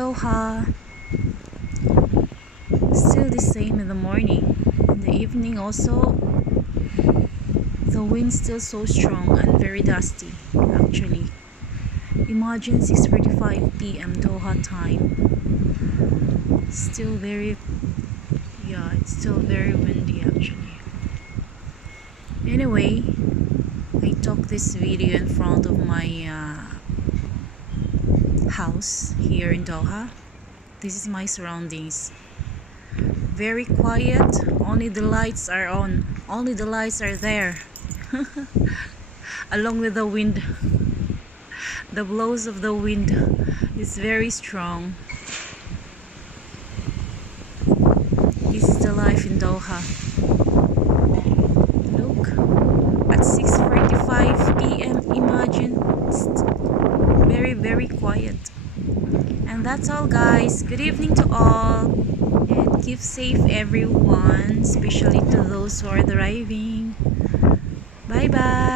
Doha. Still the same in the morning. In the evening also, the wind still so strong and very dusty actually. Imagine 6:45 p.m. Doha time. Still very, yeah, it's still very windy actually. Anyway, I took this video in front of my house here in Doha. This is my surroundings. Very quiet, only the lights are on, only the lights are there. Along with the wind, the blows of the wind is very strong. This is the life in Doha. Look, at 6:45 p.m. imagine, it's very quiet. And that's all, guys. Good evening to all, and keep safe everyone, especially to those who are driving. Bye bye.